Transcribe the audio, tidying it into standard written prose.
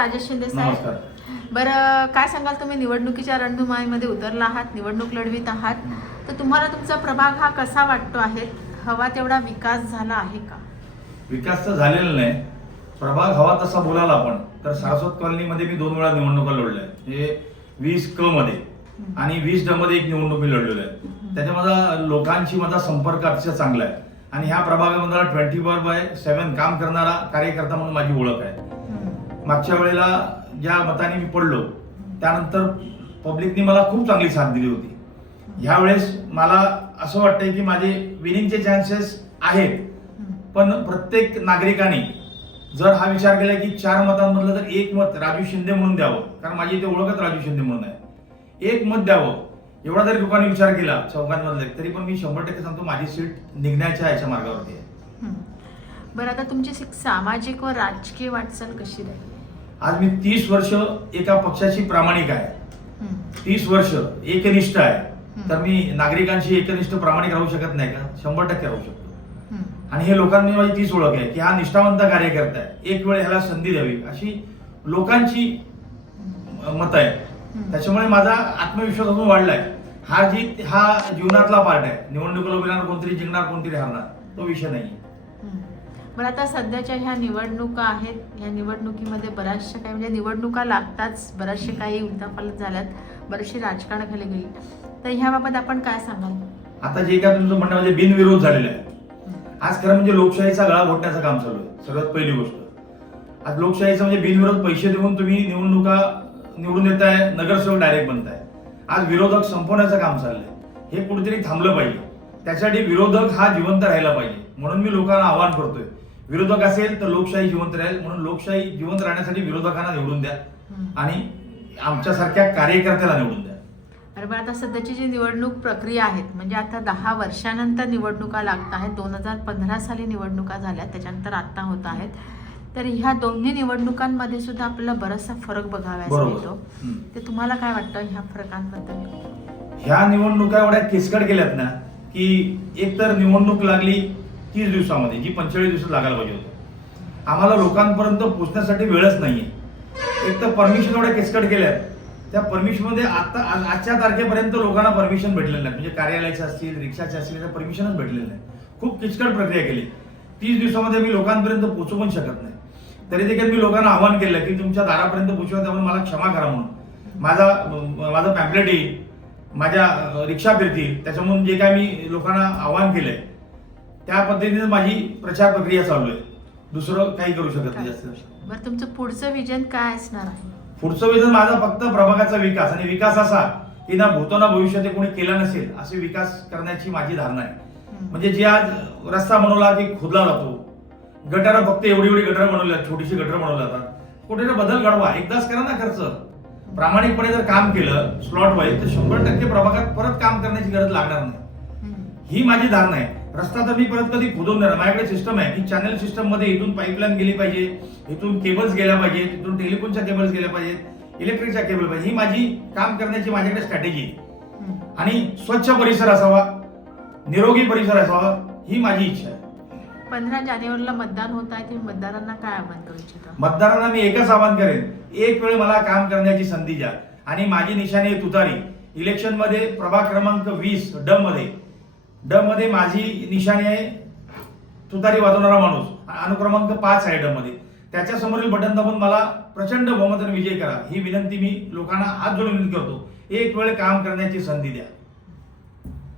राजेश शिंदे साहेब. नमस्कार. बरं, काय सांगाल तुम्ही निवडणुकीच्या रणधुमाळीमध्ये उतरला आहात, निवडणूक लढवीत आहात, तर तुम्हाला तुमचा प्रभाग हा कसा वाटतो आहे? हवा तेवढा विकास झाला आहे का? विकास तर झालेला नाही. प्रभाग हवा तसा बोलायला आपण तर सारस्वत कॉलनीमध्ये मी 2 वेळा निवडणुका लढल्या. हे 20 क मध्ये आणि 20 ड मध्ये एक निवडणूक मी लढलेलो आहे. त्याच्यामध्ये लोकांची माझा संपर्क अतिशय चांगला आहे आणि ह्या प्रभागामध्ये 24/7 काम करणारा कार्यकर्ता म्हणून माझी ओळख आहे. मागच्या वेळेला ज्या मताने मी पडलो त्यानंतर पब्लिकने मला खूप चांगली साथ दिली होती. ह्यावेळेस मला असं वाटतंय की माझे विनिंगचे चान्सेस आहेत, पण प्रत्येक नागरिकाने जर हा विचार केला की 4 मतांमधलं जर एक मत राजू शिंदे म्हणून द्यावं, कारण माझी इथे ओळखच राजू शिंदे म्हणून आहे, एक मत द्यावं एवढा जरी लोकांनी विचार केला चौघांमधले, तरी पण मी 100% सांगतो माझी सीट निघण्याच्या याच्या मार्गावरती आहे. बरं, आता तुमची सामाजिक व राजकीय वाटचाल कशी राहील? आज मी 30 वर्ष एका पक्षाची प्रामाणिक आहे, 30 वर्ष एकनिष्ठ आहे, तर मी नागरिकांशी एकनिष्ठ प्रामाणिक राहू शकत नाही का? 100% राहू शकतो. आणि हे लोकांनी माझी तीच ओळख आहे की हा निष्ठावंत कार्यकर्ता आहे, एक वेळ ह्याला संधी द्यावी अशी लोकांची मत आहे. त्याच्यामुळे माझा आत्मविश्वास अजून वाढलाय. हा जीवनातला पार्ट आहे. निवडणुकीला उभे कोणतरी जिंकणार कोणतरी हारणार तो विषय नाही. बरं, आता सध्याच्या ह्या निवडणुका आहेत, या निवडणुकीमध्ये बऱ्याचशा काही म्हणजे निवडणुका लागताच बऱ्याचशे काही उलथापालथ झाल्यात, बरेचसे राजकारण खाली गेली, तर ह्याबाबत आपण काय सांगाल? आता जे काय तुमचं म्हणणं म्हणजे बिनविरोध झालेला आहे. आज खरं म्हणजे लोकशाहीचा गळा घोटण्याचं काम चालू आहे. सर्वात पहिली गोष्ट, आज लोकशाहीचं म्हणजे बिनविरोध पैसे देऊन तुम्ही निवडणुका निवडून देताय, नगरसेवक डायरेक्ट बनताय. आज विरोधक संपवण्याचं काम चाललंय. हे कुठेतरी थांबलं पाहिजे. त्यासाठी विरोधक हा जिवंत राहायला पाहिजे. म्हणून मी लोकांना आवाहन करतोय, विरोधक असेल तर लोकशाही जिवंत राहील. म्हणून लोकशाही जिवंत राहण्यासाठी विरोधकांना निवडून द्या आणि आमच्यासारख्या कार्यकर्त्याला निवडून द्या. बरोबर. आता सध्याची जी निवडणूक प्रक्रिया आहेत, म्हणजे आता 10 वर्षानंतर निवडणुका लागत आहेत. 2015 साली निवडणुका झाल्या, त्याच्यानंतर आता होत आहेत. तर ह्या दोन्ही निवडणुकांमध्ये सुद्धा आपल्याला बराचसा फरक बघायला मिळतो. ते तुम्हाला काय वाटतं ह्या फरकांबद्दल? ह्या निवडणुका एवढ्या किचकट गेल्यात ना की एक तर निवडणूक लागली 30 दिवसामध्ये, जी 45 दिवसात लागायला पाहिजे होतं. आम्हाला लोकांपर्यंत पोहोचण्यासाठी वेळच नाहीये. एक तर परमिशन एवढ्या किचकट केल्यात, त्या परमिशनमध्ये आता आजच्या तारखेपर्यंत लोकांना परमिशन भेटलेलं नाही. म्हणजे कार्यालयाचे असतील, रिक्षाचे असतील, त्या परमिशनच भेटलेलं नाही. खूप किचकट प्रक्रिया केली. 30 दिवसामध्ये मी लोकांपर्यंत पोहोचू पण शकत नाही. तरी देखील मी लोकांना आवाहन केलं की तुमच्या दारापर्यंत पोहोचवा, त्यामुळे मला क्षमा करा म्हणून. माझं पॅम्पलेट येईल, माझ्या रिक्षा फिरतील, त्याच्यामुळे जे काय मी लोकांना आवाहन केलंय त्या पद्धतीने माझी प्रचार प्रक्रिया चालू आहे. दुसरं काही करू शकत नाही जास्त. बरं, तुमचं पुढचं विजन काय असणार आहे? पुढचं विजन माझा फक्त प्रभागाचा विकास, आणि विकास असा की ना भूतो ना भविष्यात कोणी केला नसेल असे विकास करण्याची माझी धारणा आहे. म्हणजे जे आज रस्ता बनवला की खोदला जातो, गटारं फक्त एवढी गटारं बनवली, छोटीशी गटारं बनवली जातात, कुठे बदल घडवा. एकदाच करा ना खर्च. प्रामाणिकपणे जर काम केलं स्लॉट वाईज तर 100% प्रभागात परत काम करण्याची गरज लागणार नाही. ही माझी धारणा आहे. रस्ता तर मी परत कधी खोदून देणार. माझ्याकडे सिस्टम आहे की चॅनल सिस्टम मध्ये इथून पाईपलाईन गेली पाहिजे, इथून केबल्स गेल्या पाहिजे, इथून टेलिफोनच्या केबल्स गेल्या पाहिजेत, इलेक्ट्रिकच्या केबल पाहिजे. ही माझी काम करण्याची माझ्याकडे स्ट्रॅटेजी आहे. आणि स्वच्छ परिसर असावा, निरोगी परिसर असावा, ही माझी इच्छा आहे. 15 जानेवारीला मतदान होत आहे, तुम्ही मतदारांना काय आवाहन करू इच्छिता? मतदारांना मी एकच आवाहन करेन, एक वेळ मला काम करण्याची संधी द्या. आणि माझी निशाणी आहे तुतारी. इलेक्शन मध्ये प्रभाग क्रमांक 20 ड मध्ये माझी निशाणी आहे तुतारी वाजवणारा माणूस. अनुक्रमांक 5 आहे ड मध्ये. त्याच्या समोरील बटन दाबून मला प्रचंड बहुमताने विजय करा ही विनंती मी लोकांना हात जोडून विनंती करतो. एक वेळ काम करण्याची संधी द्या.